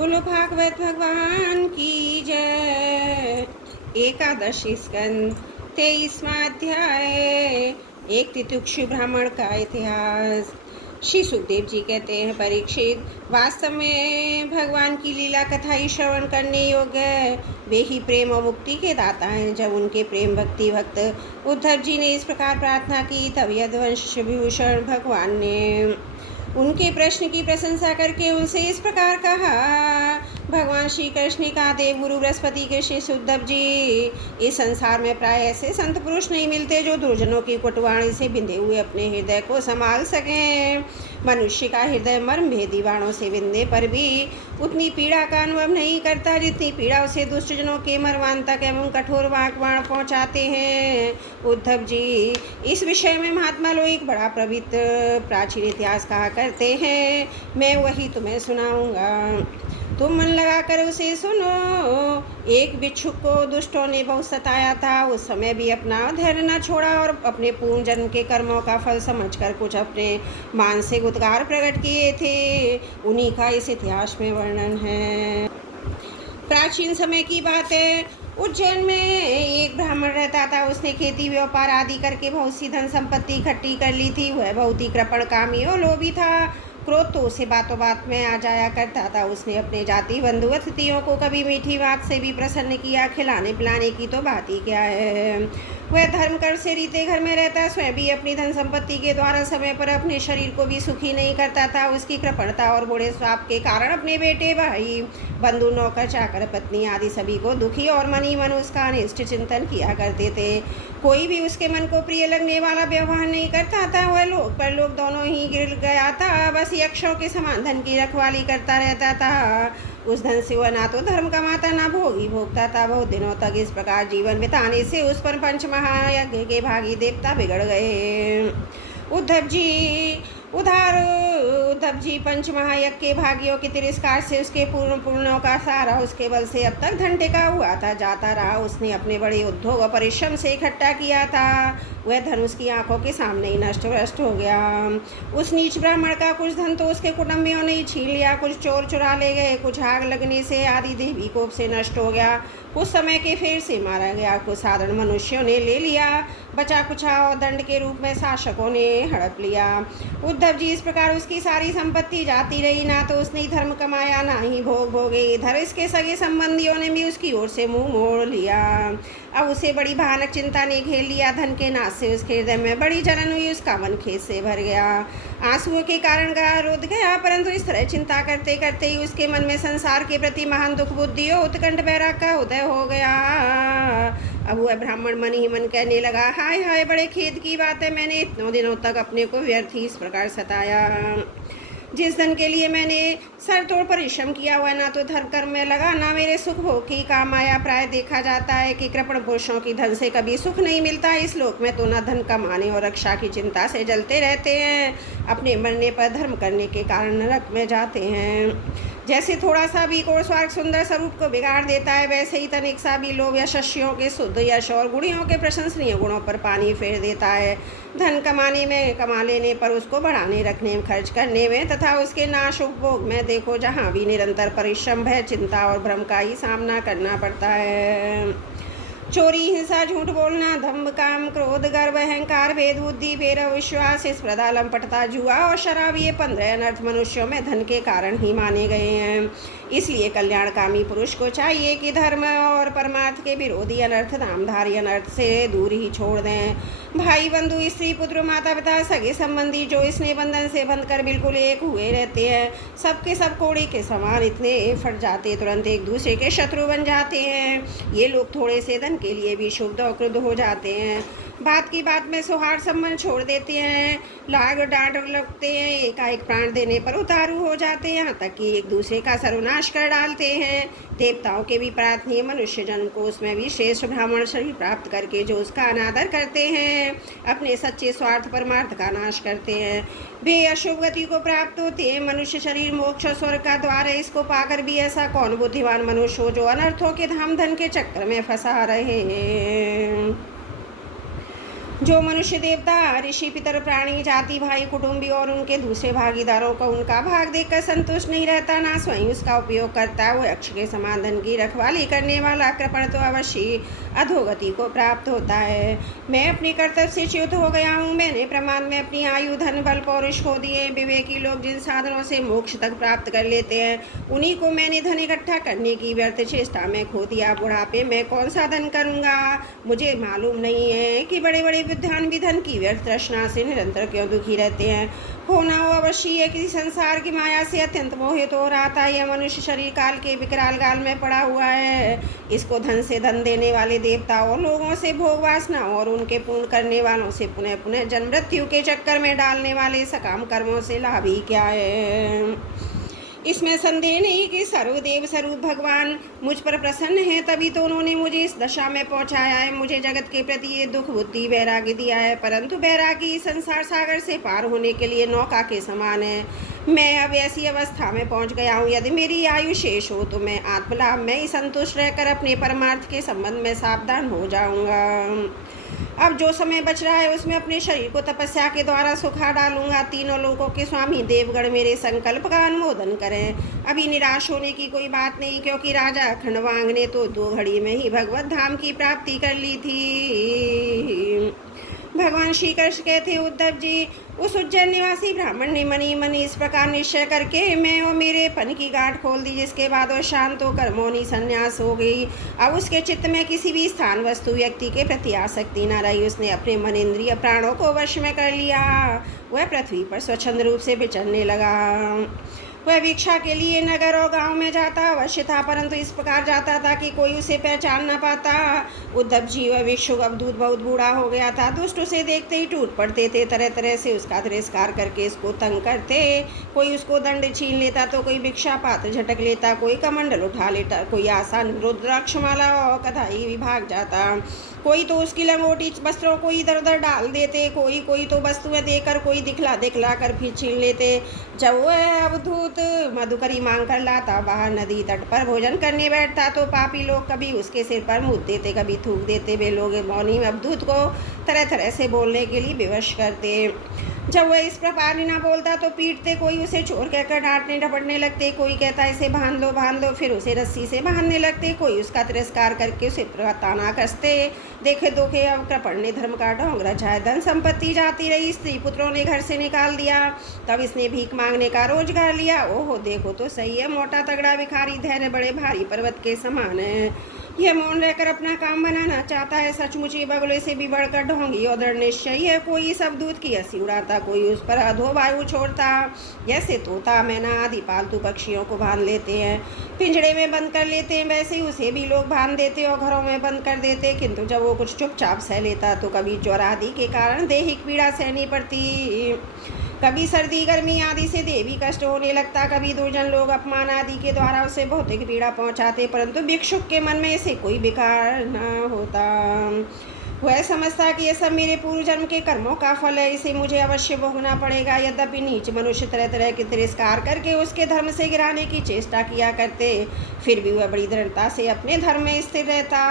बोलो भागवत भगवान की जय। एकादशी स्कंद 23वां अध्याय। एक तितिक्षु ब्राह्मण का इतिहास। श्री सुखदेव जी कहते हैं, परीक्षित, वास्तव में भगवान की लीला कथा ही श्रवण करने योग्य है। वे ही प्रेम और मुक्ति के दाता हैं। जब उनके प्रेम भक्ति भक्त उद्धव जी ने इस प्रकार प्रार्थना की, तब यदुवंश विभूषण भगवान ने उनके प्रश्न की प्रशंसा करके उनसे इस प्रकार कहा। भगवान श्री कृष्ण का देवगुरु बृहस्पति के शिष्य उद्धव जी, इस संसार में प्राय ऐसे संत पुरुष नहीं मिलते जो दुर्जनों की कुटवाणी से बिंधे हुए अपने हृदय को संभाल सकें। मनुष्य का हृदय मर्म भेदी बाणों से बिंधे पर भी उतनी पीड़ा का अनुभव नहीं करता जितनी पीड़ा उसे दुष्टजनों के मर्मांतक एवं कठोर बाण पहुँचाते हैं। उद्धव जी, इस विषय में महात्मा लोग एक बड़ा पवित्र प्राचीन इतिहास कहा करते हैं। मैं वही तुम्हें सुनाऊंगा, तुम मन लगाकर उसे सुनो। एक भिक्षुक को दुष्टों ने बहुत सताया था। उस समय भी अपना धैर्य न छोड़ा और अपने पूर्ण जन्म के कर्मों का फल समझकर कुछ अपने मानसिक उद्गार प्रकट किए थे। उन्हीं का इस इतिहास में वर्णन है। प्राचीन समय की बात है। उज्जैन में एक ब्राह्मण रहता था। उसने खेती व्यापार आदि करके बहुत सी धन संपत्ति इकट्ठी कर ली थी। वह बहुत ही कृपण कामी और लोभी था। क्रोध तो उसे बातों बात में आ जाया करता था। उसने अपने जाति बंधु अतिथियों को कभी मीठी बात से भी प्रसन्न किया, खिलाने पिलाने की तो बात ही क्या है। वह धर्म कर से रीते घर में रहता, स्वयं भी अपनी धन संपत्ति के द्वारा समय पर अपने शरीर को भी सुखी नहीं करता था। उसकी कृपणता और बुरे स्वाप के कारण अपने बेटे, भाई, बंधु, नौकर, चाकर, पत्नी आदि सभी को दुखी और मन ही मन उसका अनिष्ट चिंतन किया करते थे। कोई भी उसके मन को प्रिय लगने वाला व्यवहार नहीं करता था। वह लोग पर लोग दोनों ही गिर गया था। बस यक्षों के समान धन की रखवाली करता रहता था। उस धन से वह ना तो धर्म कमाता ना भोगी भोगता था। बहुत दिनों तक इस प्रकार जीवन बिताने से उस पर पंच महायज्ञ के भागी देवता बिगड़ गए। उद्धव जी पंच महायज्ञ के भागियों के तिरस्कार से उसके पूर्ण पुण्यों का सारा उसके बल से अब तक धन टिका हुआ था, जाता रहा। उसने अपने बड़े उद्योग और परिश्रम से इकट्ठा किया था। वह धन उसकी आंखों के सामने ही नष्ट भ्रष्ट हो गया। उस नीच ब्राह्मण का कुछ धन तो उसके कुटुंबियों ने ही छीन लिया, कुछ चोर चुरा ले गए, कुछ आग लगने से आदि देवी कोप से नष्ट हो गया, कुछ समय के फेर से मारा गया, कुछ साधारण मनुष्यों ने ले लिया, बचा कुछा और दंड के रूप में शासकों ने हड़प लिया। उद्धव जी, इस प्रकार उसकी सारी संपत्ति जाती रही। ना तो उसने धर्म कमाया, ना ही भोग भोगे। इधर इसके सगे संबंधियों ने भी उसकी ओर से मुंह मोड़ लिया। अब उसे बड़ी भयानक चिंता ने घेर लिया। धन के नाश से उसके हृदय में बड़ी जलन हुई। उसका मन खेद से भर गया, आंसुओं के कारण गला रुध गया। परंतु इस तरह चिंता करते करते ही उसके मन में संसार के प्रति महान दुख बुद्धि और उत्कंठ वैराग का उदय हो गया। अब वह ब्राह्मण मन ही मन कहने लगा, हाय हाय, बड़े खेद की बात है, मैंने इतनों दिनों तक अपने को व्यर्थ ही इस प्रकार सताया। जिस धन के लिए मैंने सर तोड़ परिश्रम किया हुआ, ना तो धर्म कर्म में लगा, ना मेरे सुख भोग की काम आया। प्राय देखा जाता है कि कृपण पुरुषों की धन से कभी सुख नहीं मिलता। इस लोक में तो ना धन कमाने और रक्षा की चिंता से जलते रहते हैं, अपने मरने पर धर्म करने के कारण नरक में जाते हैं। जैसे थोड़ा सा भी कोण स्वार्थ सुंदर स्वरूप को बिगाड़ देता है, वैसे ही तनिक सा भी लोभ यशस्वियों के शुद्ध यश और गुणियों के प्रशंसनीय गुणों पर पानी फेर देता है। धन कमाने में, कमा लेने पर उसको बढ़ाने रखने में, खर्च करने में तथा उसके नाश उपभोग में देखो, जहाँ भी निरंतर परिश्रम, भय, चिंता और भ्रम का ही सामना करना पड़ता है। चोरी, हिंसा, झूठ बोलना, दंभ, काम, क्रोध, गर्व, अहंकार, भेद बुद्धि, भैरव, विश्वास, स्पर्धा, लंपटता, जुआ और शराब, ये 15 अनर्थ मनुष्यों में धन के कारण ही माने गए हैं। इसलिए कल्याणकामी पुरुष को चाहिए कि धर्म और परमार्थ के विरोधी अनर्थ, नामधारी अनर्थ से दूर ही छोड़ दें। भाई, बंधु, स्त्री, पुत्र, माता पिता, सगे संबंधी जो इसने बंधन से बंधकर बिल्कुल एक हुए रहते हैं, सबके सब कोड़ी के समान इतने फट जाते, तुरंत एक दूसरे के शत्रु बन जाते हैं। ये लोग थोड़े से धन के लिए भी शुद्ध और क्रुद्ध हो जाते हैं। बात की बात में सौहार्द संबंध छोड़ देते हैं, लाग डांट लगते हैं, एकाएक प्राण देने पर उतारू हो जाते हैं, यहाँ तक कि एक दूसरे का सर्वनाश कर डालते हैं। देवताओं के भी प्रार्थनीय मनुष्य जन्म को, उसमें भी श्रेष्ठ ब्राह्मण शरीर प्राप्त करके जो उसका अनादर करते हैं, अपने सच्चे स्वार्थ परमार्थ का नाश करते हैं, वे अशुभ गति को प्राप्त होते हैं। मनुष्य शरीर मोक्ष स्वर्ग का द्वार है, इसको पाकर भी ऐसा कौन बुद्धिमान मनुष्य हो जो अनर्थों के धाम धन के चक्कर में फंसा रहे हैं। जो मनुष्य, देवता, ऋषि, पितर, प्राणी, जाति, भाई, कुटुंबी और उनके दूसरे भागीदारों को उनका भाग देखकर संतुष्ट नहीं रहता, ना स्वयं उसका उपयोग करता, वो यक्ष के समान धन की रखवाली करने वाला कृपण तो अवश्य अधोगति को प्राप्त होता है। मैं अपने कर्तव्य से च्युत हो गया हूँ। मैंने प्रमाद में अपनी आयु, धन, बल, पौरुष खो दिए। विवेकी लोग जिन साधनों से मोक्ष तक प्राप्त कर लेते हैं, उन्हीं को मैंने धन इकट्ठा करने की व्यर्थ चेष्टा में खो दिया। बुढ़ापे में कौन सा धन करूँगा? मुझे मालूम नहीं है कि बड़े बड़े विद्वान भी धन की व्यर्थ तृष्णा से निरंतर क्यों दुखी रहते हैं। होना वो अवश्य है कि संसार की माया से अत्यंत मोहित हो रहा था। यह मनुष्य शरीर काल के विकराल गाल में पड़ा हुआ है। इसको धन से धन देने वाले देवताओं, लोगों से भोग वासना और उनके पूर्ण करने वालों से पुनः पुनः जन्म मृत्यु के चक्कर में डालने वाले सकाम कर्मों से लाभ ही क्या है। इसमें संदेह नहीं कि सर्वदेव स्वरूप भगवान मुझ पर प्रसन्न है, तभी तो उन्होंने मुझे इस दशा में पहुंचाया है। मुझे जगत के प्रति ये दुख, बुद्धि, वैराग्य दिया है, परंतु वैराग्य संसार सागर से पार होने के लिए नौका के समान है। मैं अब ऐसी अवस्था में पहुंच गया हूँ, यदि मेरी आयु शेष हो तो मैं आत्मलाभ में ही संतुष्ट रहकर अपने परमार्थ के संबंध में सावधान हो जाऊंगा। अब जो समय बच रहा है उसमें अपने शरीर को तपस्या के द्वारा सुखा डालूंगा। तीनों लोकों के स्वामी देवगण मेरे संकल्प का अनुमोदन करें। अभी निराश होने की कोई बात नहीं, क्योंकि राजा खंडवांग ने तो 2 घड़ी में ही भगवत धाम की प्राप्ति कर ली थी। भगवान श्री कृष्ण कहते, उद्धव जी, उस उज्जैन निवासी ब्राह्मण ने मनी मनी इस प्रकार निश्चय करके मैं और मेरे पन की गांठ खोल दी, जिसके बाद वह शांत होकर मौनी संन्यास हो गई। अब उसके चित्त में किसी भी स्थान, वस्तु, व्यक्ति के प्रति आसक्ति न रही। उसने अपने मन, इंद्रिय, प्राणों को वश में कर लिया। वह पृथ्वी पर स्वच्छंद रूप से विचरने लगा। वह भिक्षा के लिए नगर और गांव में जाता अवश्य था, परंतु इस प्रकार जाता था कि कोई उसे पहचान न पाता। उद्धव जी, वह भिक्षुक अवधूत बहुत बूढ़ा हो गया था। दुष्ट उसे देखते ही टूट पड़ते थे, तरह तरह से उसका तिरस्कार करके इसको तंग करते। कोई उसको दंड छीन लेता तो कोई भिक्षा पात्र झटक लेता, कोई कमंडल उठा लेता, कोई आसान रुद्राक्षमाला और कधाई भी भाग जाता। कोई तो उसकी लंगोटी वस्त्रों को इधर उधर डाल देते, कोई तो वस्तुएं देकर कोई दिखला दिखला कर फिर छीन लेते। जब वह अवधूत मधुकरी मांग कर लाता, बाहर नदी तट पर भोजन करने बैठता, तो पापी लोग कभी उसके सिर पर मुँह देते, कभी थूक देते। वे लोग मौनी अवधूत को तरह तरह से बोलने के लिए विवश करते। जब वह इस प्रकार न बोलता तो पीटते, कोई उसे चोर कहकर डांटने डपटने लगते, कोई कहता इसे बांध लो, फिर उसे रस्सी से बांधने लगते। कोई उसका तिरस्कार करके उसे ताना कसते। देखे दोखे अब कृपण ने धर्म का ढोंग रचा है। धन संपत्ति जाती रही, स्त्री पुत्रों ने घर से निकाल दिया, तब इसने भीख मांगने का रोजगार लिया। ओहो, देखो तो सही है, मोटा तगड़ा भिखारी, धैर्य बड़े भारी पर्वत के समान है। यह मौन रहकर अपना काम बनाना चाहता है। सचमुच ये बगले से भी बढ़कर ढोंगी और दृढ़ निश्चयी है। कोई सब दूध की हंसी उड़ाता, कोई उस पर अधो वायु छोड़ता। जैसे तोता, मैना आदि पालतू पक्षियों को बांध लेते हैं, पिंजड़े में बंद कर लेते हैं, वैसे ही उसे भी लोग बांध देते और घरों में बंद कर देते। किंतु जब वो कुछ चुपचाप सह लेता तो कभी ज्वर आदि के कारण दैहिक पीड़ा सहनी पड़ती, कभी सर्दी गर्मी आदि से देवी कष्ट होने लगता, कभी दुर्जन लोग अपमान आदि के द्वारा उसे भौतिक पीड़ा पहुंचाते, परंतु भिक्षुक के मन में इसे कोई विकार न होता। वह समझता कि यह सब मेरे पूर्व जन्म के कर्मों का फल है, इसे मुझे अवश्य भोगना पड़ेगा। यद्यपि नीच मनुष्य तरह तरह के तिरस्कार करके उसके धर्म से गिराने की चेष्टा किया करते, फिर भी वह बड़ी दृढ़ता से अपने धर्म में स्थिर रहता।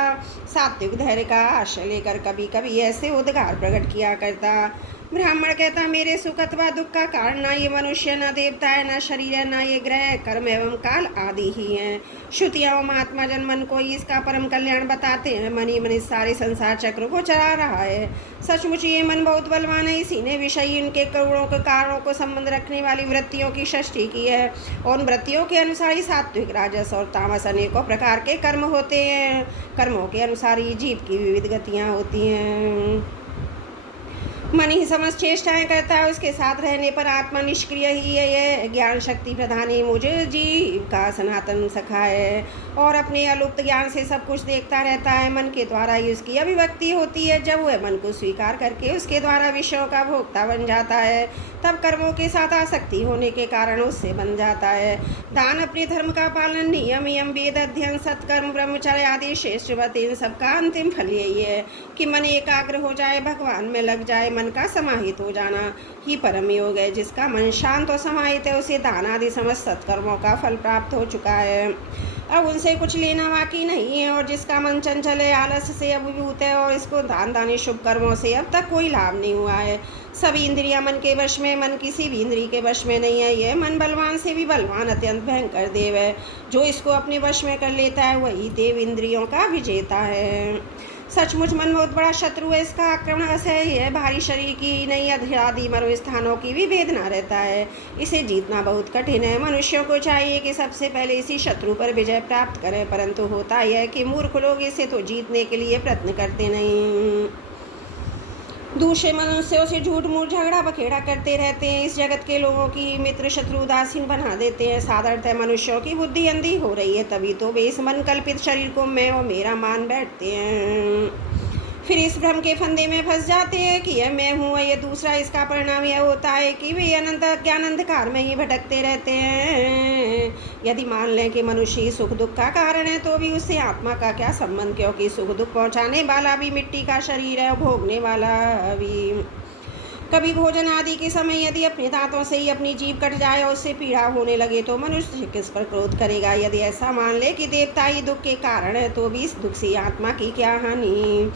सात्विक धैर्य का आश्रय लेकर कभी कभी ऐसे उद्गार प्रकट किया करता। ब्राह्मण कहता, मेरे सुख अथवा दुख का कारण ना ये मनुष्य, न देवता है, न शरीर है, न ये ग्रह, कर्म एवं काल आदि ही हैं। श्रुतियाँ और महात्मा जन मन को ही इसका परम कल्याण बताते हैं। मन ही मन इस सारे संसार चक्र को चला रहा है। सचमुच ये मन बहुत बलवान है। इसी ने विषयी इनके करोड़ों के कारणों को संबंध रखने वाली वृत्तियों की सृष्टि की है, और उन वृत्तियों के अनुसार ही सात्विक, राजस और तामस अनेकों प्रकार के कर्म होते हैं। कर्मों के अनुसार ही जीव की विविध गतियाँ होती हैं। मन ही समस्त चेष्टाएं करता है, उसके साथ रहने पर आत्मा निष्क्रिय ही है। यह ज्ञान शक्ति प्रधान ही मुझे जीव का सनातन सखा है, और अपने अलुप्त ज्ञान से सब कुछ देखता रहता है। मन के द्वारा ही उसकी अभिव्यक्ति होती है। जब वह मन को स्वीकार करके उसके द्वारा विषयों का भोक्ता बन जाता है, तब कर्मों के साथ आसक्ति होने के कारण उससे बन जाता है। दान, अपने धर्म का पालन, नियम यम, वेद अध्ययन, सत्कर्म, ब्रह्मचर्य आदि श्रेष्ठ व्रत, इन सबका अंतिम फल यही है कि मन एकाग्र हो जाए, भगवान में लग जाए। मन का समाहित हो जाना ही परम योग है। जिसका मन शांत और समाहित है उसे दान आदि समस्त सत्कर्मों का फल प्राप्त हो चुका है, अब उनसे कुछ लेना बाकी नहीं है। और जिसका मन चंचल है, आलस से अभिभूत है और इसको दान दानी शुभ कर्मों से अब तक कोई लाभ नहीं हुआ है। सभी इंद्रियां मन के वश में, मन किसी भी इंद्रिय के वश में नहीं है। यह मन बलवान से भी बलवान अत्यंत भयंकर देव है। जो इसको अपने वश में कर लेता है वही देव इंद्रियों का विजेता है। सचमुच मन बहुत बड़ा शत्रु है, इसका आक्रमण असह्य है। भारी शरीर की नहीं, आदि मरो स्थानों की भी वेदना रहता है। इसे जीतना बहुत कठिन है। मनुष्यों को चाहिए कि सबसे पहले इसी शत्रु पर विजय प्राप्त करें, परंतु होता यह है कि मूर्ख लोग इसे तो जीतने के लिए प्रयत्न करते नहीं, दूसरे मनुष्यों से झूठ मूठ झगड़ा बखेड़ा करते रहते हैं। इस जगत के लोगों की मित्र शत्रु उदासीन बना देते हैं। साधारणतः मनुष्यों की बुद्धि अंधी हो रही है, तभी तो वे इस मन कल्पित शरीर को मैं और मेरा मान बैठते हैं। फिर इस भ्रम के फंदे में फंस जाते हैं कि यह मैं हूँ, यह दूसरा। इसका परिणाम यह होता है कि वे अनंत ज्ञान अंधकार में ही भटकते रहते हैं। यदि मान लें कि मनुष्य ही सुख दुख का कारण है तो भी उससे आत्मा का क्या संबंध, क्योंकि सुख दुख पहुँचाने वाला भी मिट्टी का शरीर है और भोगने वाला भी। कभी भोजन आदि के समय यदि अपने दांतों से ही अपनी जीभ कट जाए और उससे पीड़ा होने लगे तो मनुष्य किस पर क्रोध करेगा। यदि ऐसा मान ले कि देवता ही दुख के कारण है तो भी इस दुख से आत्मा की क्या हानि,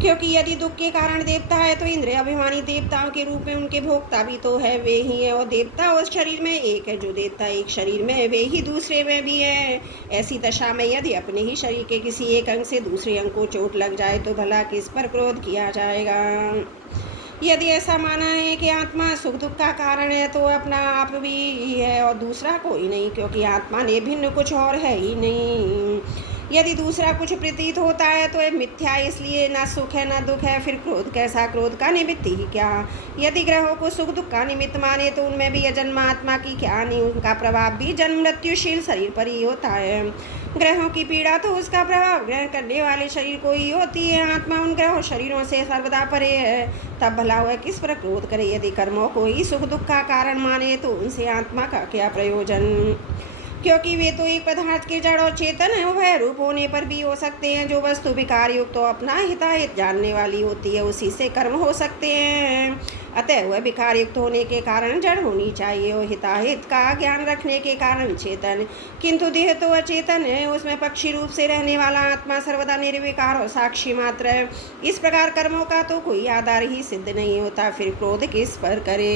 क्योंकि यदि दुख के कारण देवता है तो इंद्रिय अभिमानी देवताओं के रूप में उनके भोक्ता भी तो है वे ही है। और देवता उस शरीर में एक है, जो देवता एक शरीर में है वे ही दूसरे में भी है। ऐसी दशा में यदि अपने ही शरीर के किसी एक अंग से दूसरे अंग को चोट लग जाए तो भला किस पर क्रोध किया जाएगा। यदि ऐसा माना है कि आत्मा सुख दुख का कारण है तो अपना आप भी है और दूसरा कोई नहीं, क्योंकि आत्मा ने भिन्न कुछ और है ही नहीं। यदि दूसरा कुछ प्रतीत होता है तो यह मिथ्या, इसलिए ना सुख है ना दुख है। फिर क्रोध कैसा, क्रोध का निमित्त ही क्या। यदि ग्रहों को सुख दुख का निमित्त माने तो उनमें भी अजन्मा आत्मा की क्या हानि, उनका प्रभाव भी जन्म मृत्युशील शरीर पर ही होता है। ग्रहों की पीड़ा तो उसका प्रभाव ग्रहण करने वाले शरीर को ही होती है। आत्मा उन ग्रहों शरीरों से सर्वदा परे है, तब भला वह किस पर क्रोध करे। यदि कर्मों को ही सुख दुख का कारण माने तो उनसे आत्मा का क्या प्रयोजन, क्योंकि वे तो एक पदार्थ के जड़ और चेतन है। वह रूप होने पर भी हो सकते हैं। जो वस्तु विकार युक्त तो अपना हिताहित जानने वाली होती है उसी से कर्म हो सकते हैं। अतः वह विकार युक्त होने के कारण जड़ होनी चाहिए और हिताहित का ज्ञान रखने के कारण चेतन। किंतु देह तो अचेतन है, उसमें पक्षी रूप से रहने वाला आत्मा सर्वदा निर्विकार और साक्षी मात्र है। इस प्रकार कर्मों का तो कोई आधार ही सिद्ध नहीं होता, फिर क्रोध किस पर करे।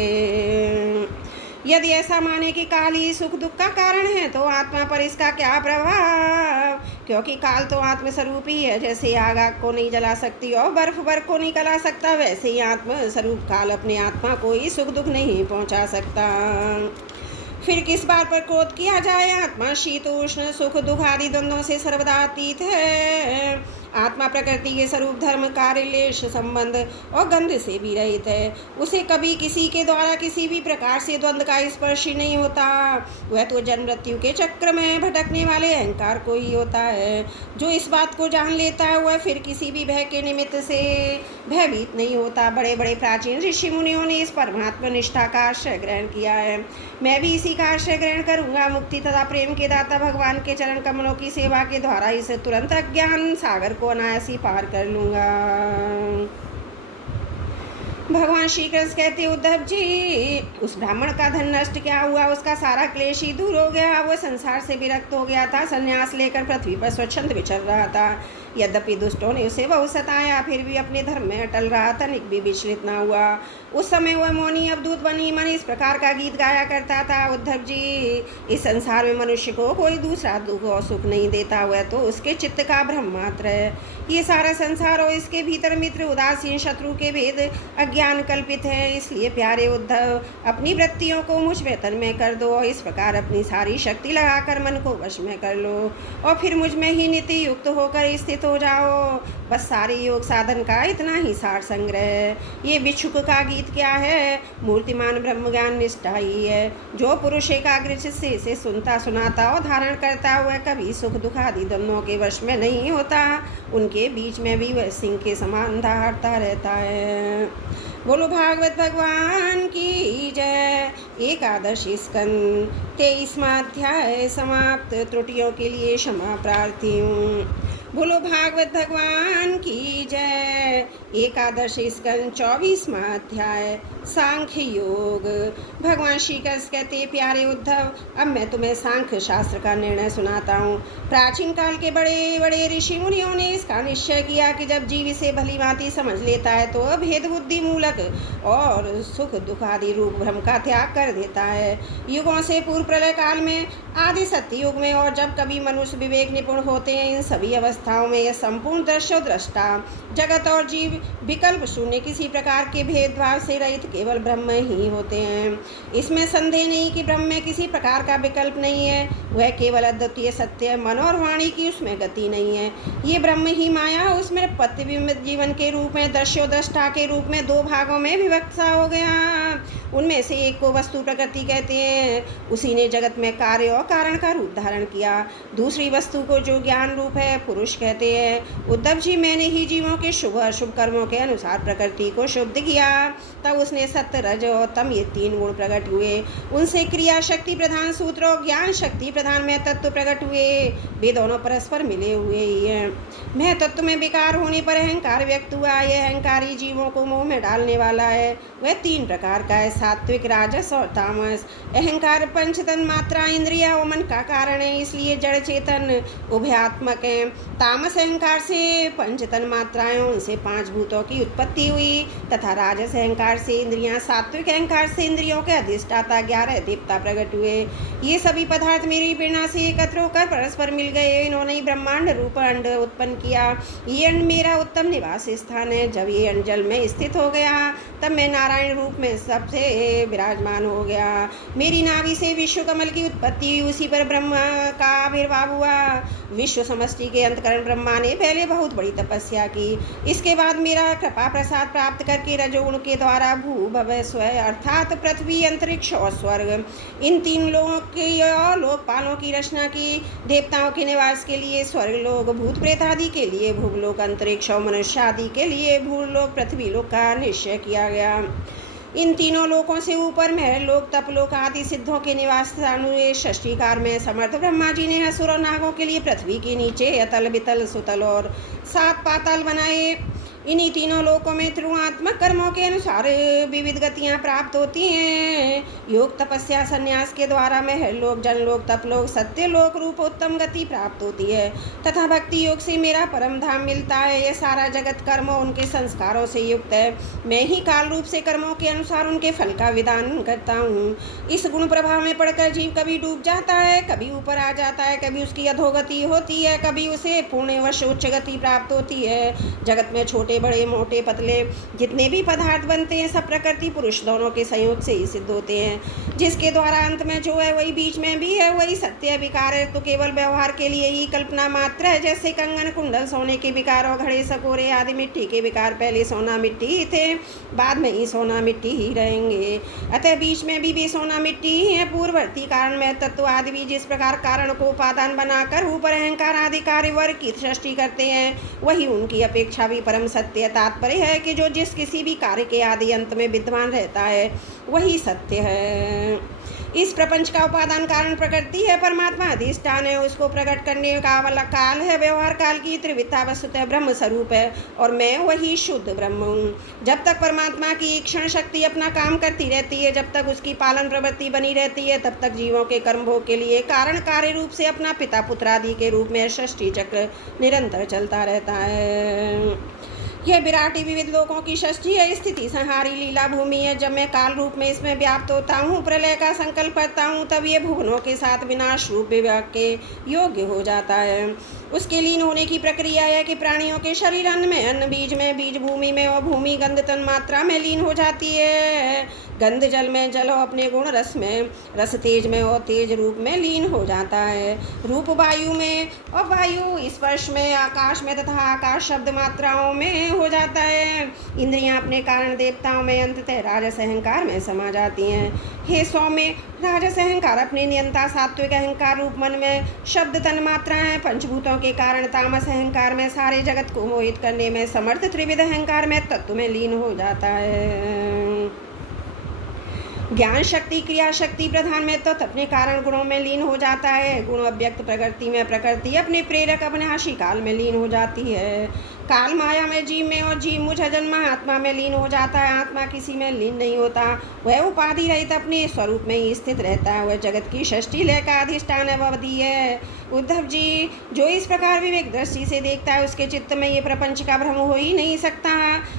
यदि ऐसा माने कि काल ही सुख दुख का कारण है तो आत्मा पर इसका क्या प्रभाव, क्योंकि काल तो आत्मस्वरूप ही है। जैसे आग आग को नहीं जला सकती और बर्फ बर्फ को नहीं गला सकता, वैसे ही आत्मस्वरूप काल अपने आत्मा को ही सुख दुख नहीं पहुंचा सकता। फिर किस बात पर क्रोध किया जाए। आत्मा शीत उष्ण सुख दुख आदि द्वंद्वों से सर्वदा अतीत है। आत्मा प्रकृति के स्वरूप धर्म कार्य लेश संबंध और गंध से भी रहित है। उसे कभी किसी के द्वारा किसी भी प्रकार से द्वंद्व का स्पर्श ही नहीं होता। वह तो जन्म मृत्यु के चक्र में भटकने वाले अहंकार को ही होता है। जो इस बात को जान लेता है वह फिर किसी भी भय के निमित्त से भयभीत नहीं होता। बड़े बड़े प्राचीन ऋषि मुनियों ने इस परमात्मा निष्ठा का आश्रय ग्रहण किया है। मैं भी इसी का आश्रय ग्रहण करूँगा। मुक्ति तथा प्रेम के दाता भगवान के चरण कमलों की सेवा के द्वारा इसे तुरंत अज्ञान सागर को अनायास ही पार कर लूँगा। भगवान श्री कृष्ण कहते, उद्धव जी, उस ब्राह्मण का धन नष्ट क्या हुआ, उसका सारा क्लेश ही दूर हो गया। वह संसार से विरक्त हो गया था, संन्यास लेकर पृथ्वी पर स्वच्छंद विचर रहा था। यद्यपि दुष्टों ने उसे बहुत सताया, फिर भी अपने धर्म में अटल रहा, तनिक भी विचलित न हुआ। उस समय वह मौनी अवधूत बनी मन इस प्रकार का गीत गाया करता था, उद्धव जी, इस संसार में मनुष्य को कोई दूसरा दुख और सुख नहीं देता, वह तो उसके चित्त का भ्रम मात्र है। ये सारा संसार और इसके भीतर मित्र उदासीन शत्रु के भेद अज्ञान कल्पित है। इसलिए प्यारे उद्धव, अपनी वृत्तियों को मुझ में तन्मय कर दो और इस प्रकार अपनी सारी शक्ति लगाकर मन को वश में कर लो और फिर मुझ में ही नीति युक्त होकर स्थित हो जाओ। बस सारे योग साधन का इतना ही सार संग्रह है। ये भिक्षुक का गीत क्या है, मूर्तिमान ब्रह्म ज्ञान निष्ठा ही है। जो पुरुष एकाग्र से इसे सुनता सुनाता और धारण करता हुआ कभी सुख दुख आदि द्वंद्वों के वश में नहीं होता, उनके बीच में भी वह सिंह के समान दहाड़ता रहता है। बोलो भागवत भगवान की जय। एकादशी स्कंद 23वां अध्याय समाप्त। त्रुटियों के लिए क्षमा प्रार्थी हूँ। बोलो भागवत भगवान की जय। एकादशी स्कंद 24वां अध्याय सांख्य योग। भगवान श्री कृष्ण कहते, प्यारे उद्धव, अब मैं तुम्हें सांख्य शास्त्र का निर्णय सुनाता हूँ। प्राचीन काल के बड़े बड़े ऋषि मुनियों ने इसका निश्चय किया कि जब जीव इसे भली भांति समझ लेता है तो भेद बुद्धि मूलक और सुख दुख आदि रूप भ्रम का त्याग कर देता है। युगों से पूर्व प्रलय काल में, आदि सत्य युग में और जब कभी मनुष्य विवेक निपुण होते हैं, इन सभी अवस्थाओं में यह संपूर्ण दृश्य दृष्टा जगत और जीव विकल्प शून्य, किसी प्रकार के भेदभाव से रहित केवल ब्रह्म ही होते हैं। इसमें संदेह नहीं कि ब्रह्म में किसी प्रकार का विकल्प नहीं है। वह केवल अद्वितीय सत्य है। मन और वाणी की उसमें गति नहीं है। ये ब्रह्म ही माया उसमें प्रतिबिंबित जीवन के रूप में दृश्यो दृष्टा के रूप में दो भागों में विभक्त सा हो गया। उनमें से एक को वस्तु प्रकृति कहते हैं, उसी ने जगत में कार्य और कारण का रूप धारण किया। दूसरी वस्तु को जो ज्ञान रूप है पुरुष कहते हैं। उद्धव जी, मैंने ही जीवों के शुभ अशुभ कर्मों के अनुसार प्रकृति को शुद्ध किया। तब उसने सत्य रज और तम ये तीन गुण प्रकट हुए। उनसे क्रिया शक्ति प्रधान सूत्र और ज्ञान शक्ति प्रधान में तत्व प्रकट हुए। वे दोनों परस्पर मिले हुए ही हैं। मैं तत्व में विकार होने पर अहंकार व्यक्त हुआ। यह अहंकारी जीवों को मोह में डालने वाला है। वह तीन प्रकार का है, सात्विक, राजस और तामस। अहंकार पंचतन मात्रा इंद्रिया और मन का कारण है, इसलिए जड़ चेतन उभयात्मक है। तामस अहंकार से पंचतन मात्राएं, उनसे पांच भूतों की उत्पत्ति हुई, तथा राजस अहंकार से इंद्रियां, सात्विक अहंकार से इंद्रियों के अधिष्ठाता 11 देवता प्रकट हुए। ये सभी पदार्थ मेरी प्रेरणा से एकत्र होकर परस्पर मिल गए। इन्होंने ही ब्रह्मांड रूप अंड उत्पन्न किया। ये अंड मेरा उत्तम निवास स्थान है। जब ये अंड जल में स्थित हो गया तब मैं नारायण रूप में सबसे विराजमान हो गया। मेरी नाभि से विश्व कमल की उत्पत्ति, उसी पर ब्रह्म का आविर्भाव हुआ। विश्व समष्टि के अंतकरण ब्रह्मा ने पहले बहुत बड़ी तपस्या की। इसके बाद मेरा कृपा प्रसाद प्राप्त करके रजोगुण के द्वारा भू भव स्व अर्थात पृथ्वी, अंतरिक्ष और स्वर्ग, इन तीन लोगों की और लोकपालों की रचना की। देवताओं के निवास के लिए स्वर्ग लोक, भूत प्रेत आदि के लिए भूलोक, अंतरिक्ष और मनुष्य आदि के लिए भूलोक, पृथ्वी लोक का निश्चय किया गया। इन तीनों लोकों से ऊपर महल लोक, तपलोक आदि सिद्धों के निवास स्थान हुए। षष्टिकार में समर्थ ब्रह्मा जी ने असुर और नागों के लिए पृथ्वी के नीचे अतल वितल सुतल और 7 पाताल बनाए। इन्हीं तीनों लोकों में त्रिगुणात्मक कर्मों के अनुसार विविध गतियाँ प्राप्त होती हैं। योग तपस्या संन्यास के द्वारा महल लोक, जनलोक, तपलोक, सत्य लोक रूप उत्तम गति प्राप्त होती है, तथा भक्ति योग से मेरा परम धाम मिलता है। यह सारा जगत कर्मों उनके संस्कारों से युक्त है। मैं ही काल रूप से कर्मों के अनुसार उनके फल का विधान करता हूँ। इस गुण प्रभाव में पड़कर जीव कभी डूब जाता है, कभी ऊपर आ जाता है, कभी उसकी अधोगति होती है, कभी उसे पुण्यवश उच्च गति प्राप्त होती है। जगत में छोटे बड़े मोटे पतले जितने भी पदार्थ बनते हैं सब प्रकृति पुरुष दोनों के संयोग से ही सिद्ध होते हैं। जिसके द्वारा अंत में जो है वही बीच में भी है, वही सत्य विकार है। तो केवल व्यवहार के लिए ही कल्पना मात्र है। जैसे कंगन कुंडल सोने के विकार और घड़े सकोरे आदि मिट्टी के विकार पहले सोना मिट्टी ही थे, बाद में ही सोना मिट्टी ही रहेंगे। अतः बीच में भी वे सोना मिट्टी ही है। पूर्ववर्ती कारण में तत्व आदि भी जिस प्रकार कारण को उपादान बनाकर ऊपर अहंकार आदि कार्य वर्ग की सृष्टि करते हैं, वही उनकी अपेक्षा भी परम सत्य। तात्पर्य है कि जो जिस किसी भी कार्य के आदि अंत में विद्यमान रहता है वही सत्य है। इस प्रपंच का उपादान कारण प्रकृति है, परमात्मा अधिष्ठान है। उसको प्रकट करने का वाला काल है। व्यवहार काल की त्रिविधता वस्तुतः ब्रह्म स्वरूप है और मैं वही शुद्ध ब्रह्म हूँ। जब तक परमात्मा की ईक्षण शक्ति अपना काम करती रहती है, जब तक उसकी पालन प्रवृत्ति बनी रहती है, तब तक जीवों के कर्म भोग के लिए कारण कार्य रूप से अपना पिता पुत्र आदि के रूप में षष्टि चक्र निरंतर चलता रहता है। यह विराटी विविध लोकों की षष्ठी है, स्थिति संहारी लीला भूमि है। जब मैं काल रूप में इसमें व्याप्त होता हूँ, प्रलय का संकल्प करता हूँ, तब ये भुवनों के साथ विनाश रूप विभाग के योग्य हो जाता है। उसके लीन होने की प्रक्रिया है कि प्राणियों के शरीर अन्न में, अन्न बीज में, बीज भूमि में और भूमि गंध तन मात्रा में लीन हो जाती है। गंध जल में, जल और अपने गुण रस में, रस तेज में और तेज रूप में लीन हो जाता है। रूप वायु में और वायु स्पर्श में, आकाश में तथा आकाश शब्द मात्राओं में हो जाता है। इंद्रियां अपने कारण देवताओं में अंततः राजस अहंकार में समा जाती हैं। हे सौम्य, राजस अहंकार अपने नियंता सात्विक अहंकार रूप मन में शब्द तन मात्रा है। पंचभूतों के कारण तामस अहंकार में सारे जगत को मोहित करने में समर्थ त्रिविध अहंकार में तत्व में लीन हो जाता है। ज्ञान शक्ति क्रिया शक्ति प्रधान में तो अपने कारण गुणों में लीन हो जाता है। गुण अव्यक्त प्रकृति में प्रकृति अपने प्रेरक अविनाशी काल में लीन हो जाती है। काल माया में जीव में और जीव मुझ जन्म आत्मा में लीन हो जाता है। आत्मा किसी में लीन नहीं होता, वह उपाधि रहित अपने स्वरूप में ही स्थित रहता है। वह जगत की षष्ठी लय का अधिष्ठान अवधि है। उद्धव जी, जो इस प्रकार विवेक दृष्टि से देखता है उसके चित्त में ये प्रपंच का भ्रम हो ही नहीं सकता।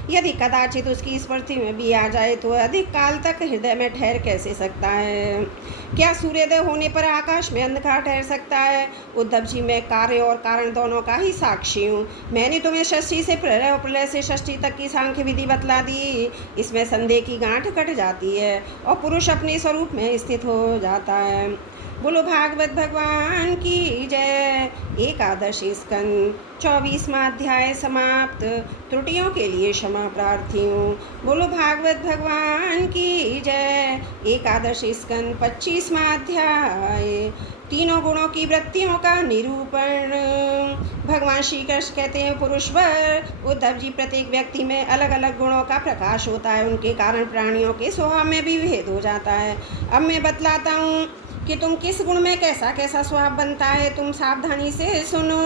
यदि कदाचित उसकी स्मृति में भी आ जाए तो अधिक काल तक हृदय में ठहर कैसे सकता है? क्या सूर्योदय होने पर आकाश में अंधकार ठहर सकता है? उद्धव जी, मैं कार्य और कारण दोनों का ही साक्षी हूँ। मैंने तुम्हें षष्ठी से प्रलय और प्रलय से षष्ठी तक की सांख्य विधि बतला दी। इसमें संदेह की गांठ कट जाती है और पुरुष अपने स्वरूप में स्थित हो जाता है। बोलो भागवत भगवान की जय। एकादशी स्कंद 24वां अध्याय समाप्त। त्रुटियों के लिए क्षमा प्रार्थी हूँ। बोलो भागवत भगवान की जय। एकादशी स्कंद 25वां अध्याय। तीनों गुणों की वृत्तियों का निरूपण। भगवान श्री कृष्ण कहते हैं, पुरुषवर उद्धव जी, प्रत्येक व्यक्ति में अलग अलग गुणों का प्रकाश होता है। उनके कारण प्राणियों के स्वभाव में भी भेद हो जाता है। अब मैं बतलाता हूँ कि तुम किस गुण में कैसा कैसा स्वभाव बनता है। तुम सावधानी से सुनो।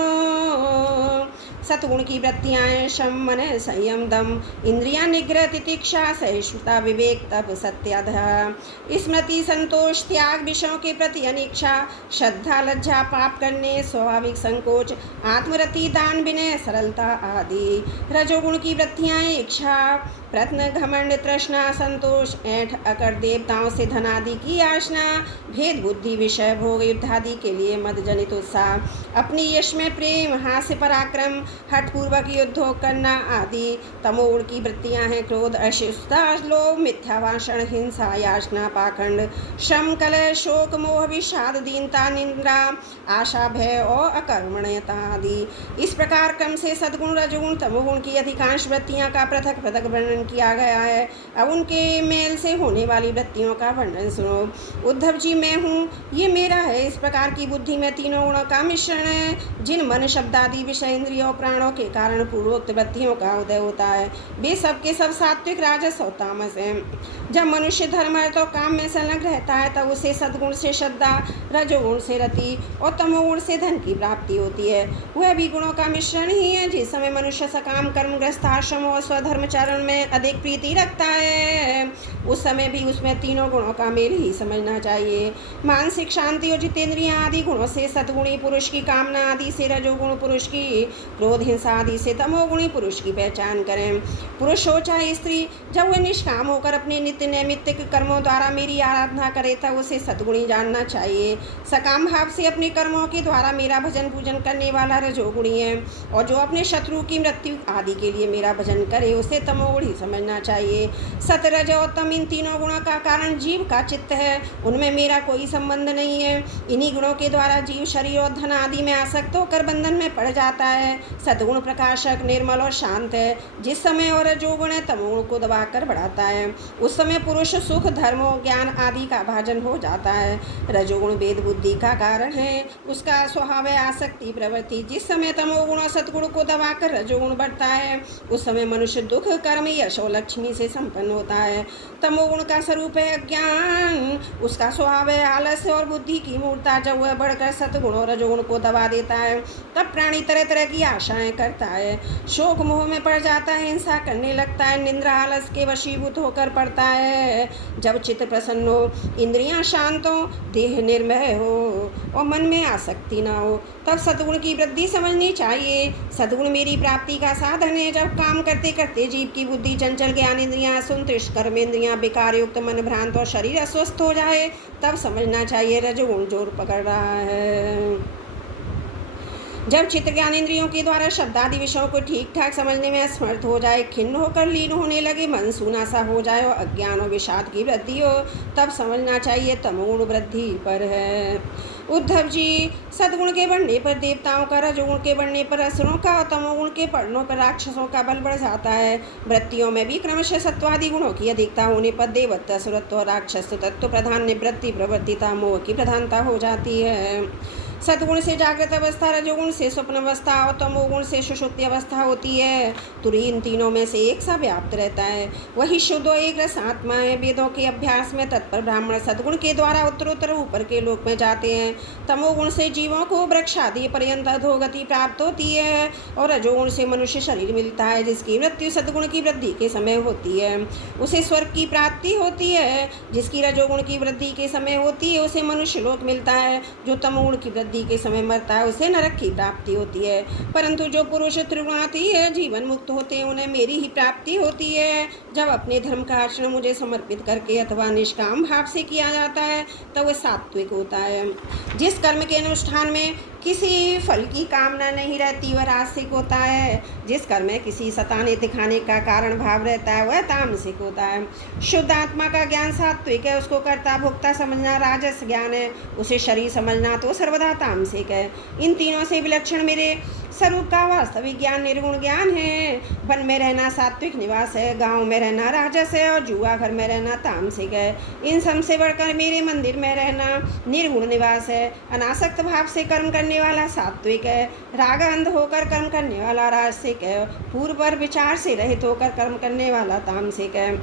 सतगुण की वृत्तियाँ हैं शम, मन, संयम, दम, इंद्रियां, निग्रह, तितिक्षा, सहिष्णुता, विवेक, तप, सत्याधा, स्मृति, संतोष, त्याग, विषयों के प्रति अनिच्छा, श्रद्धा, लज्जा, पाप करने, स्वाभाविक संकोच, आत्मरति, दान, विनय, सरलता आदि। रजोगुण की वृत्तियाँ इच्छा, प्रत्न, घमंड, तृष्णा, संतोष, ऐठ, अकड़, देवताओं से धन आदि की याचना, भेद बुद्धि, विषय भोग, युद्ध आदि के लिए मद जनित उत्साह, अपनी यश में प्रेम, हास्य, पराक्रम, हठपूर्वक युद्ध करना आदि। तमोगुण की वृत्तियां हैं क्रोध, अशिष्टता, लोभ, मिथ्या भाषण, हिंसा, याचना, पाखंड, श्रम, कलह, शोक, मोह, विषाद, दीनता, निंद्रा, आशा, भय और अकर्मण्यता आदि। इस प्रकार क्रम से सद्गुण, रजोगुण, तमोगुण की अधिकांश वृत्तियां का पृथक पृथक वर्णन किया गया है। अब उनके मेल से होने वाली वृत्तियों का वर्णन सुनो। उद्धव जी, मैं हूँ, ये मेरा है। इस प्रकार की बुद्धि में तीनों गुणों का मिश्रण है। जिन मन, शब्द आदि विषय, इंद्रियों, प्राणों के कारण पूर्वोक्त वृत्तियों का उदय होता है, वे सब के सब सात्विक, राजस और तामस हैं। जब मनुष्य धर्म अर्थ और काम में संलग्न रहता है तब उसे सद्गुण से श्रद्धा, रजोगुण से रति और तमोगुण से धन की प्राप्ति होती है। वह भी गुणों का मिश्रण ही है। जिस समय मनुष्य सकाम कर्म, गृहस्थाश्रम और स्वधर्मचरण में अधिक प्रीति रखता है उस समय भी उसमें तीनों गुणों का मेल ही समझना चाहिए। मानसिक शांति और जितेंद्रियां आदि गुणों से सद्गुणी पुरुष की, कामना आदि से रजोगुण पुरुष की, क्रोध, हिंसा आदि से तमोगुणी पुरुष की पहचान करें। पुरुष हो चाहे स्त्री, जब वह निष्काम होकर अपने नित्य नैमित्तिक कर्मों द्वारा मेरी आराधना करे तब उसे सद्गुणी जानना चाहिए। सकाम भाव से अपने कर्मों के द्वारा मेरा भजन पूजन करने वाला रजोगुणी है और जो अपने शत्रु की मृत्यु आदि के लिए मेरा भजन करे उसे तमोगुणी समझना चाहिए। सत, रज और तम इन तीनों गुणों का कारण जीव का चित्त है, उनमें मेरा कोई संबंध नहीं है। इन्हीं गुणों के द्वारा जीव शरीर और धन आदि में आसक्त होकर बंधन में पड़ जाता है। सद्गुण प्रकाशक, निर्मल और शांत है। जिस समय और रजोगुण है तमोगुण को दबाकर बढ़ाता है, उस समय पुरुष सुख, धर्म, ज्ञान आदि का भाजन हो जाता है। रजोगुण वेद बुद्धि का कारण है, उसका स्वभाव है आसक्ति प्रवृत्ति। जिस समय तमोगुण और सद्गुण को दबाकर रजोगुण बढ़ता है उस समय मनुष्य दुख, कर्म, यश और लक्ष्मी से संपन्न होता है। तमोगुण का स्वरूप है अज्ञान, उसका स्वभाव है आलस्य और बुद्धि की मूर्ता। जब वह बढ़कर सतगुण और रजोगुण को दबा देता है तब प्राणी तरह तरह की आशाएं करता है, शोक मोह में पड़ जाता है, हिंसा करने लगता है, निंद्रा आलस के वशीभूत होकर पड़ता है। जब चित्त प्रसन्न हो, इंद्रियां शांत हो, देह निर्भय हो और मन में आसक्ति न हो तब सद्गुण की वृद्धि समझनी चाहिए। सद्गुण मेरी प्राप्ति का साधन है। जब काम करते करते जीव की बुद्धि चंचल, ज्ञान इंद्रियां असंतुष्ट, कर्मेंद्रियां विकार युक्त, मन भ्रांत और शरीर अस्वस्थ हो जाए तब समझना चाहिए रजोगुण जोर पकड़ रहा है। जब चित्त ज्ञान इंद्रियों के द्वारा शब्द आदि विषयों को ठीक ठाक समझने में असमर्थ हो जाए, खिन्न होकर लीन होने लगे, मन सूना सा हो जाए और अज्ञान और विषाद की वृद्धि हो तब समझना चाहिए तमोगुण वृद्धि पर है। उद्धव जी, सद्गुण के बढ़ने पर देवताओं का, रजोगुण के बढ़ने पर असुरों का और तमोगुण के बढ़ने पर राक्षसों का बल बढ़ जाता है। वृत्तियों में भी क्रमशः सत्वादि गुणों की अधिकता होने पर देवत्व, असुरत्व और राक्षस तत्व प्रधान निवृत्ति प्रवृत्तिता मोह की प्रधानता हो जाती है। सद्गुण से जागृत अवस्था, रजोगुण से स्वप्न अवस्था और तमोगुण से सुषुप्ति अवस्था होती है। तुरी इन तीनों में से एक सा व्याप्त रहता है, वही शुद्ध और एक रस आत्मा है। वेदों के अभ्यास में तत्पर ब्राह्मण सद्गुण के द्वारा उत्तरोत्तर ऊपर के लोक में जाते हैं। तमोगुण से जीवों को वृक्ष आदि पर्यंत अधोगति प्राप्त होती है और रजोगुण से मनुष्य शरीर मिलता है, जिसकी मृत्यु सद्गुण की वृद्धि के समय होती है। उसे स्वर्ग की प्राप्ति होती है। जिसकी रजोगुण की वृद्धि के समय होती है उसे मनुष्य लोक मिलता है। जो तमोगुण की वृद्धि के समय मरता है उसे नरक की प्राप्ति होती है। परंतु जो पुरुष त्रिगुणाती है, जीवन मुक्त होते हैं, उन्हें मेरी ही प्राप्ति होती है। जब अपने धर्म का आचरण मुझे समर्पित करके अथवा निष्काम भाव से किया जाता है तब वह सात्विक होता है। जिस कर्म के अनुष्ठान में किसी फल की कामना नहीं रहती वह राजसिक होता है। जिस कर्म में किसी सताने दिखाने का कारण भाव रहता है वह तामसिक होता है। शुद्ध आत्मा का ज्ञान सात्विक है, उसको कर्ता भोक्ता समझना राजस ज्ञान है, उसे शरीर समझना तो सर्वदा तामसिक है। इन तीनों से विलक्षण मेरे स्वरूप का वास्तविक ज्ञान निर्गुण ज्ञान है। वन में रहना सात्विक निवास है, गांव में रहना राजस है और जुआ घर में रहना तामसिक है। इन सब से बढ़कर मेरे मंदिर में रहना निर्गुण निवास है। अनासक्त भाव से कर्म करने वाला सात्विक है, राग अंध होकर कर्म करने वाला राजसिक है, पूर्व पर विचार से रहित होकर कर्म करने वाला तामसिक है।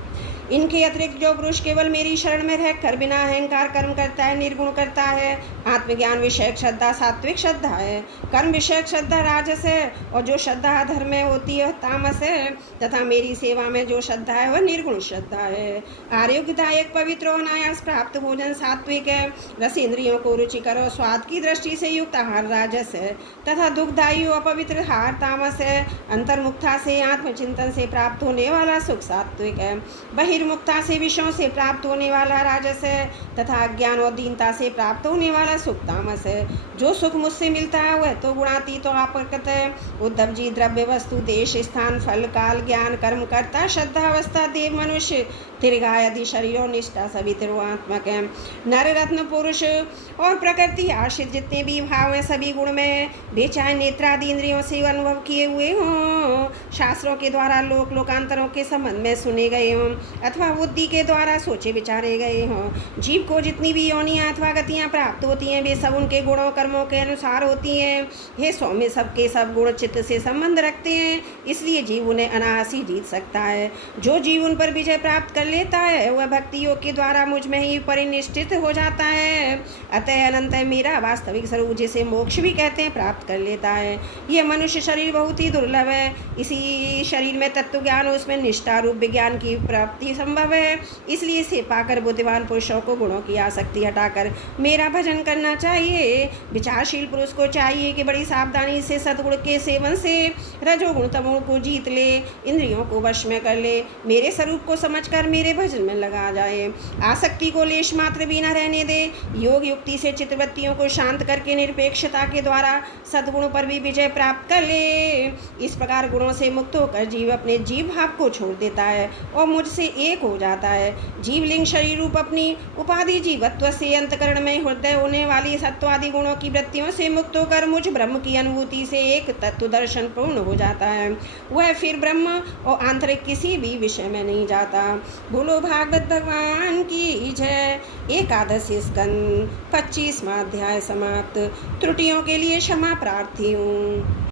इनके अतिरिक्त जो पुरुष केवल मेरी शरण में रहकर बिना अहंकार कर्म करता है, निर्गुण करता है, आत्मज्ञान विषयक श्रद्धा सात्विक श्रद्धा है, कर्म विषयक श्रद्धा राजस है और जो श्रद्धा धर्म में होती है तामस है, तथा मेरी सेवा में जो श्रद्धा है वह निर्गुण श्रद्धा है। आरोग्यदायक पवित्र और अनायास प्राप्त भोजन सात्विक है, रस इंद्रियों को रुचिकर और स्वाद की दृष्टि से युक्त आहार राजस है, तथा दुखदायी और पवित्र आहार तामस है। अंतर्मुक्ता से आत्मचिंतन से प्राप्त होने वाला सुख सात्विक है, बहिर्मुक्ता से विषयों से प्राप्त होने वाला राजस है, तथा ज्ञान और दीनता से प्राप्त होने वाला सुख तामस है। जो सुख मुझसे मिलता है वह तो गुणातीत और अप्रकृत है। उद्धव जी, द्रव्य वस्तु देश स्थान फल काल ज्ञान कर्म कर्ता श्रद्धा अवस्था देव मनुष्य दीर्घाय आदि शरीर और निष्ठा सभी तिरुआत्मक है। नर रत्न पुरुष और प्रकृति आश्रित जितने भी भाव हैं सभी गुण में वे चाहे नेत्रादि इंद्रियों से अनुभव किए हुए हों, शास्त्रों के द्वारा लोक लोकांतरों के संबंध में सुने गए हों अथवा बुद्धि के द्वारा सोचे विचारे गए हों। जीव को जितनी भी योनियाँ अथवा गतियाँ प्राप्त होती हैं वे सब उनके गुणों कर्मों के अनुसार होती हैं। हे स्वामी, सबके सब गुण चित्त से संबंध रखते हैं, इसलिए जीव उन्हें अनायास ही जीत सकता है। जो जीव उन पर विजय प्राप्त कर लेता है वह भक्ति योग के द्वारा मुझ में ही परिनिष्ठित हो जाता है। अतः अनंत मेरा वास्तविक स्वरूप, जिसे मोक्ष भी कहते हैं, प्राप्त कर लेता है। यह मनुष्य शरीर बहुत ही दुर्लभ है। इसी शरीर में तत्व ज्ञान, उसमें निष्ठा रूप विज्ञान की प्राप्ति संभव है। इसलिए इसे पाकर बुद्धिमान पुरुषों को गुणों की आसक्ति हटाकर मेरा भजन करना चाहिए। विचारशील पुरुष को चाहिए कि बड़ी सावधानी से सद्गुण के सेवन से रजोगुण तमोगुण को जीत ले, इंद्रियों को वश में कर ले, मेरे स्वरूप को समझकर मेरे भजन में लगा जाए। आसक्ति को लेश मात्र भी न रहने दे। योग युक्ति से चित्तवृत्तियों को शांत करके निरपेक्षता के द्वारा सद्गुणों पर भी विजय प्राप्त कर ले। इस प्रकार गुणों से मुक्त होकर जीव अपने जीव भाव को छोड़ देता है और मुझसे एक हो जाता है। जीवलिंग शरीर रूप अपनी उपाधि जीवत्व से अंतकरण में हृदय होने वाली सत्वादि गुणों की वृत्तियों से मुक्त होकर मुझ ब्रह्म की अनुभूति से एक तत्व दर्शन पूर्ण हो जाता है। वह फिर ब्रह्म और आंतरिक किसी भी विषय में नहीं जाता। बोलो भागवत भगवान की जय। एकादशी स्कंद 25वां अध्याय समाप्त। त्रुटियों के लिए क्षमा प्रार्थी हूँ।